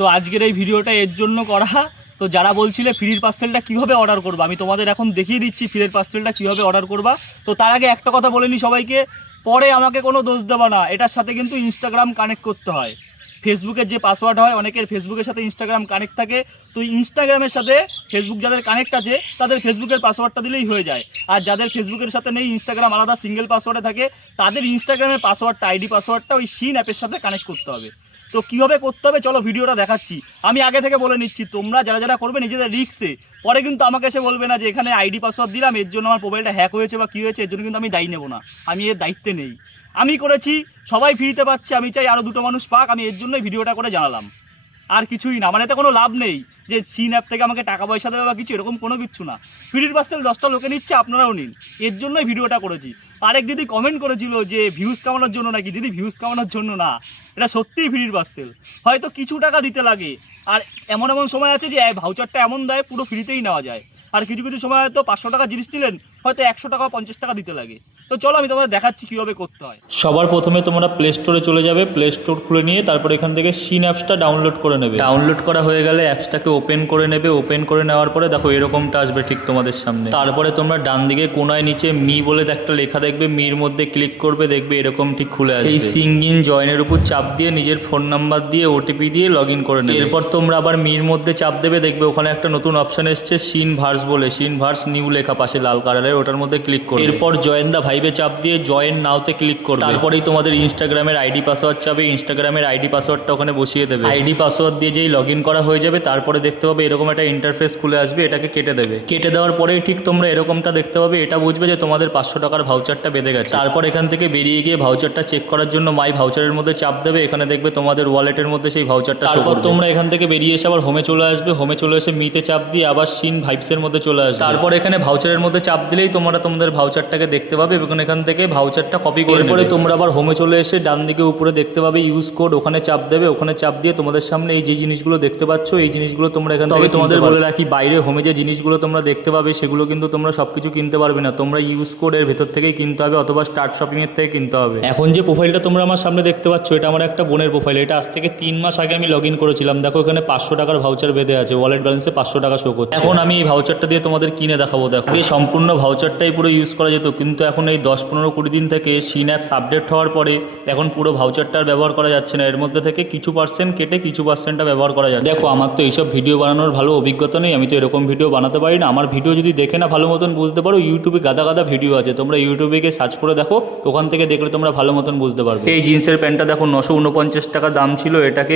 তো আজকের এই ভিডিওটা এর জন্য করা। তো যারা বলছিলে ফ্রির পার্সেলটা কীভাবে অর্ডার করবা, আমি তোমাদের এখন দেখিয়ে দিচ্ছি ফ্রির পার্সেলটা কীভাবে অর্ডার করবা। তো তার আগে একটা কথা বলে নিই সবাইকে, পরে আমাকে কোনো দোষ দেবা না, এটার সাথে কিন্তু ইনস্টাগ্রাম কানেক্ট করতে হয়। ফেসবুকের যে পাসওয়ার্ড হয়, অনেকের ফেসবুকের সাথে ইনস্টাগ্রাম কানেক্ট থাকে, তো ইনস্টাগ্রামের সাথে ফেসবুক যাদের কানেক্ট আছে তাদের ফেসবুকের পাসওয়ার্ডটা দিলেই হয়ে যায়। আর যাদের ফেসবুকের সাথে নেই, ইনস্টাগ্রাম আলাদা সিঙ্গেল পাসওয়ার্ডে থাকে, তাদের ইনস্টাগ্রামের পাসওয়ার্ডটা, আইডি পাসওয়ার্ডটা ওই শিন অ্যাপের সাথে কানেক্ট করতে হবে। তো কীভাবে করতে হবে চলো ভিডিওটা দেখাচ্ছি। আমি আগে থেকে বলে নিচ্ছি, তোমরা যারা যারা করবে নিজেদের রিস্কে, পরে কিন্তু আমাকে এসে বলবে না যে এখানে আইডি পাসওয়ার্ড দিলাম এর জন্য আমার মোবাইলটা হ্যাক হয়েছে বা কী হয়েছে, এর জন্য কিন্তু আমি দায়ী নেব না, আমি এর দায়িত্বে নেই। আমি করেছি, সবাই ফ্রিতে পাচ্ছে, আমি চাই আরও দুটো মানুষ পাক, আমি এর জন্যই ভিডিওটা করে জানালাম, আর কিছুই না। আমার এতে কোনো লাভ নেই যে সিন অ্যাপ থেকে আমাকে টাকা পয়সা দেবে বা কিছু, এরকম কোনো কিছু না। ফ্রির পার্সেল 10টা লোকে নিচ্ছে, আপনারাও নিন, এর জন্যই ভিডিওটা করেছি। আরেক দিদি কমেন্ট করেছিল যে ভিউজ কামানোর জন্য নাকি। দিদি ভিউজ কামানোর জন্য না, এটা সত্যিই ফ্রির পার্সেল। হয়তো কিছু টাকা দিতে লাগে, আর এমন এমন সময় আছে যে ভাউচারটা এমন দেয় পুরো ফ্রিতেই নেওয়া যায়। আর কিছু কিছু সময় হয়তো 500 টাকা জিনিস নিলেন, হয়তো 100 টাকা 50 টাকা দিতে লাগে। তো চলো আমি তোমাদের দেখাচ্ছি কীভাবে করতে হয়। সবার প্রথমে তোমরা প্লে স্টোরে চলে যাবে, প্লে স্টোর খুলে নিয়ে তারপর এখান থেকে শিন অ্যাপসটা ডাউনলোড করে নেবে। ডাউনলোড করা হয়ে গেলে অ্যাপসটাকে ওপেন করে নেবে। ওপেন করে নেওয়ার পরে দেখো এরকমটা আসবে ঠিক তোমাদের সামনে। তারপরে তোমরা ডান দিকে কোনায় নিচে মি বলে একটা লেখা দেখবে, মির মধ্যে ক্লিক করবে, দেখবে এরকম ঠিক খুলে আসবে। এই সিঙ্গিন জয়েনের উপর চাপ দিয়ে নিজের ফোন নাম্বার দিয়ে ওটিপি দিয়ে লগ ইন করে নেবে। এরপর তোমরা আবার মির মধ্যে চাপ দেবে, দেখবে ওখানে একটা নতুন অপশন এসছে শিন ভার্স বলে, শিন ভার্স নিউ লেখা পাশে লাল কালারের, ওটার মধ্যে ক্লিক করবে। এরপর জয়েন দা ভাইবে চাপ দিয়ে জয়েন নাওতে ক্লিক করবে। তারপরেই তোমাদের ইনস্টাগ্রামের আইডি পাসওয়ার্ড চাবে, ইনস্টাগ্রামের আইডি পাসওয়ার্ডটা ওখানে বসিয়ে দেবে। আইডি পাসওয়ার্ড দিয়ে যেই লগ ইন করা হয়ে যাবে, তারপরে দেখতে পাবে এরকম একটা ইন্টারফেস খুলে আসবে, এটাকে কেটে দেবে। কেটে দেওয়ার পরেই ঠিক তোমরা এরকমটা দেখতে পাবে, এটা বুঝবে যে তোমাদের 500 টাকার ভাউচারটা বেঁধে গেছে। তারপর এখান থেকে বেরিয়ে গিয়ে ভাউচারটা চেক করার জন্য মাই ভাউচারের মধ্যে চাপ দেবে, এখানে দেখবে তোমাদের ওয়ালেটের মধ্যে সেই ভাউচারটা। তারপর তোমরা এখান থেকে বেরিয়ে এসে আবার হোমে চলে আসবে, হোমে চলে এসে মিতে চাপ দিয়ে আবার শিন ভাইবসের মধ্যে চলে আসবে। তারপর এখানে ভাউচারের মধ্যে চাপ দিলেই তোমরা তোমাদের ভাউচারটাকে দেখতে পাবে এবং এখান থেকে ভাউচারটা কপি করে পরে তোমরা আবার হোমে চলে এসে ডান দিকে উপরে দেখতে পাবে ইউজ কোড, ওখানে চাপ দেবে। ওখানে চাপ দিয়ে তোমাদের সামনে এই যে জিনিসগুলো দেখতে পাচ্ছ, এই জিনিসগুলো তোমরা এখান থেকে, তোমাদের বলে রাখি বাইরে হোমে যে জিনিসগুলো তোমরা দেখতে পাবে সেগুলো কিন্তু তোমরা সবকিছু কিনতে পারবে না, তোমরা ইউজ কোড এর ভেতর থেকেই কিনতে হবে অথবা স্টার্ট শপিং এর থেকে কিনতে হবে। এখন যে প্রোফাইলটা তোমরা আমার সামনে দেখতে পাচ্ছ, এটা আমার একটা বোনের প্রোফাইল। এটা আজ থেকে 3 মাস আগে আমি লগ ইন করেছিলাম। দেখো এখানে 500 টাকার ভাউচার বেঁধে আছে, ওয়ালেট ব্যালেন্সে 500 টাকা শো করছে। এখন আমি এই ভাউচারটা দিয়ে তোমাদের কিনে দেখাবো। দেখো এই সম্পূর্ণ ভাউচারটাই পুরো ইউজ করা যেত, কিন্তু এখন এই 10-15-20 দিন থেকে শিন অ্যাপস আপডেট হওয়ার পরে এখন পুরো ভাউচারটা আর ব্যবহার করা যাচ্ছে না। এর মধ্যে থেকে কিছু পার্সেন্ট কেটে কিছু পার্সেন্টটা ব্যবহার করা যাচ্ছে। দেখো আমার তো এইসব ভিডিও বানানোর ভালো অভিজ্ঞতা নেই, আমি তো এরকম ভিডিও বানাতে পারি না। আমার ভিডিও যদি দেখে না ভালো মতন বুঝতে পারো, ইউটিউবে গাদা গাদা ভিডিও আছে, তোমরা ইউটিউবে গিয়ে সার্চ করে দেখো, ওখান থেকে দেখলে তোমরা ভালো মতন বুঝতে পারবে। এই জিন্সের প্যান্টটা দেখো 949 টাকা দাম ছিল, এটাকে